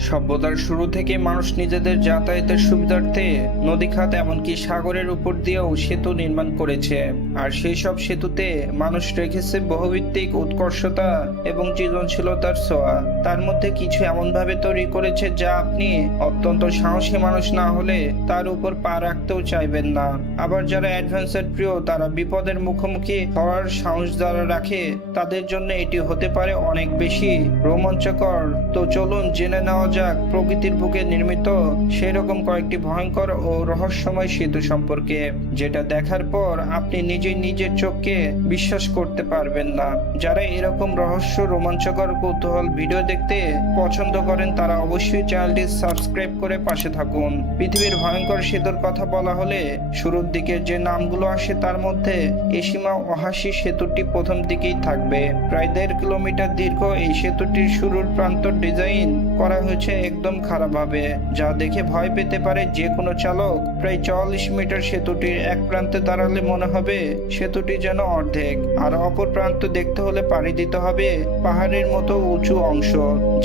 সভ্যতার শুরু থেকে মানুষ নিজেদের যাতায়াতের সুবিধার্থে নদী খাত এমনকি সাগরের উপর দিয়েও সেতু নির্মাণ করেছে। আর সেই সব সেতুতে মানুষ রেখেছে বহুভিত্তিক উৎকর্ষতা এবং সৃজনশীলতার ছোঁয়া। তার মধ্যে কিছু এমনভাবে তৈরি করেছে যা আপনি অত্যন্ত সাহসী মানুষ না হলে তার উপর পা রাখতেও চাইবেন না। আবার যারা অ্যাডভেঞ্চার প্রিয়, তারা বিপদের মুখোমুখি হওয়ার সাহস যারা রাখে তাদের জন্য এটি হতে পারে অনেক বেশি রোমাঞ্চকর। তো চলুন জেনে নেওয়া যাক, প্রকৃতির বুকে নির্মিত সেরকম কয়েকটি ভয়ঙ্কর ও রহস্যময় সেতু সম্পর্কে, যেটা দেখার পর আপনি নিজেই নিজের চোখকে বিশ্বাস করতে পারবেন না। যারা এরকম রহস্য, রোমাঞ্চকর কৌতূহল ভিডিও দেখতে পছন্দ করেন, তারা অবশ্যই চ্যানেলটি সাবস্ক্রাইব করে পাশে থাকুন। পৃথিবীর ভয়ঙ্কর সেতুর কথা বলা হলে শুরুর দিকে যে নামগুলো আসে তার মধ্যে এসীমা অহাসি সেতুটি প্রথম দিকেই থাকবে। প্রায় দেড় কিলোমিটার দীর্ঘ এই সেতুটির শুরুর প্রান্ত ডিজাইন করা হয়েছে একদম খারাপভাবে, যা দেখে ভয় পেতে পারে যে কোনো চালক। প্রায় চল্লিশ মিটার সেতুটির এক প্রান্তে দাঁড়ালে মনে হবে সেতুটি যেন অর্ধেক, আর অপর প্রান্ত দেখতে হলে পাড়ি দিতে হবে পাহাড়ের মতো উঁচু অংশ।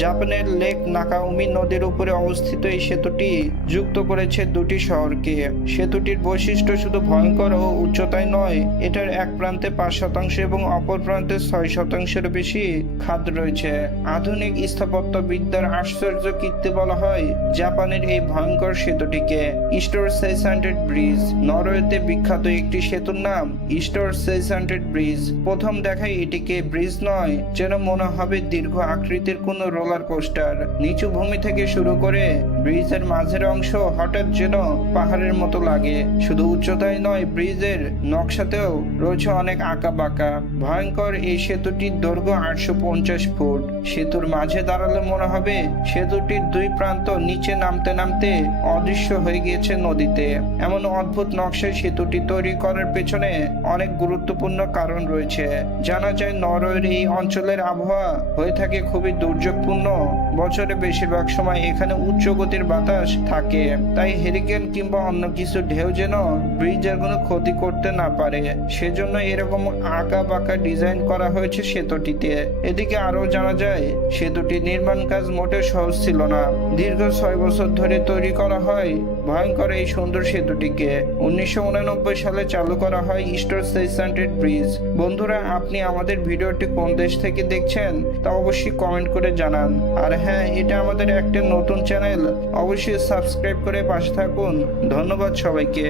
জাপানের লেক নাকাউমি নদীর উপরে অবস্থিত এই সেতুটি যুক্ত করেছে দুটি শহরকে। সেতুটির বৈশিষ্ট্য শুধু ভয়ঙ্কর ও উচ্চতায় নয়, এটার এক প্রান্তে পাঁচ শতাংশ এবং অপর প্রান্তে ছয় শতাংশের বেশি খাদ রয়েছে। আধুনিক স্থাপত্য বিদ্যার আশ্চর্য কীর্তি বলা হয় জাপানের এই ভয়ঙ্কর সেতুটিকে। ইস্টোর সেস হান্ড্রেড ব্রিজ, নরওয়েতে বিখ্যাত একটি সেতুর নাম ইস্টোর সেস হান্ড্রেড ব্রিজ। প্রথম দেখায় এটিকে ব্রিজ নয়, যেন মনে হবে দীর্ঘ আকৃতির কোনো রোলার কোস্টার। নিচু ভূমি থেকে শুরু করে ব্রিজের মাঝের অংশ হঠাৎ যেন পাহাড়ের মতো লাগে। শুধু উচ্চতায় নয়, ব্রিজের নকশাতেও রয়েছে অনেক আঁকা বাঁকা ভয়ঙ্কর এই সেতুটির দৈর্ঘ্য আটশো পঞ্চাশ ফুট। সেতুর মাঝে দাঁড়ালে মনে হবে সেতুটির দুই প্রান্ত নিচে নামতে নামতে অদৃশ্য হয়ে গিয়েছে নদীতে। এমন অদ্ভুত নকশায় সেতুটি তৈরি করার পেছনে অনেক গুরুত্বপূর্ণ কারণ রয়েছে। জানা যায়, নরওয়ের এই অঞ্চলের আবহাওয়া হয়ে থাকে খুবই দুর্যোগপূর্ণ। বছরে বেশিরভাগ সময় এখানে উচ্চ গতির বাতাস থাকে। তাই হেরিকেন কিংবা অন্য কিছু ঢেউ যেন ব্রিজের কোনো ক্ষতি করতে না পারে। সেজন্য এরকম আঁকা বাঁকা ডিজাইন করা হয়েছে সেতুটিতে। এদিকে আরও জানা যায় সেতুটি নির্মাণ কাজ মোটে সহজ ছিল না। দীর্ঘ ছয় বছর ধরে তৈরি করা হয়। ভয়ঙ্কর এই সুন্দর সেতুটিকে। উনিশশো সালে চালু করা হয় ইস্টার সেন্টেড ব্রিজ বন্ধুরা, আপনি আমাদের ভিডিওটি কোন দেশ থেকে দেখছেন তা অবশ্যই কমেন্ট করে জানান। আর হ্যাঁ এটা আমাদের একটা নতুন চ্যানেল অবশ্যই সাবস্ক্রাইব করে পাশে থাকুন। ধন্যবাদ সবাইকে।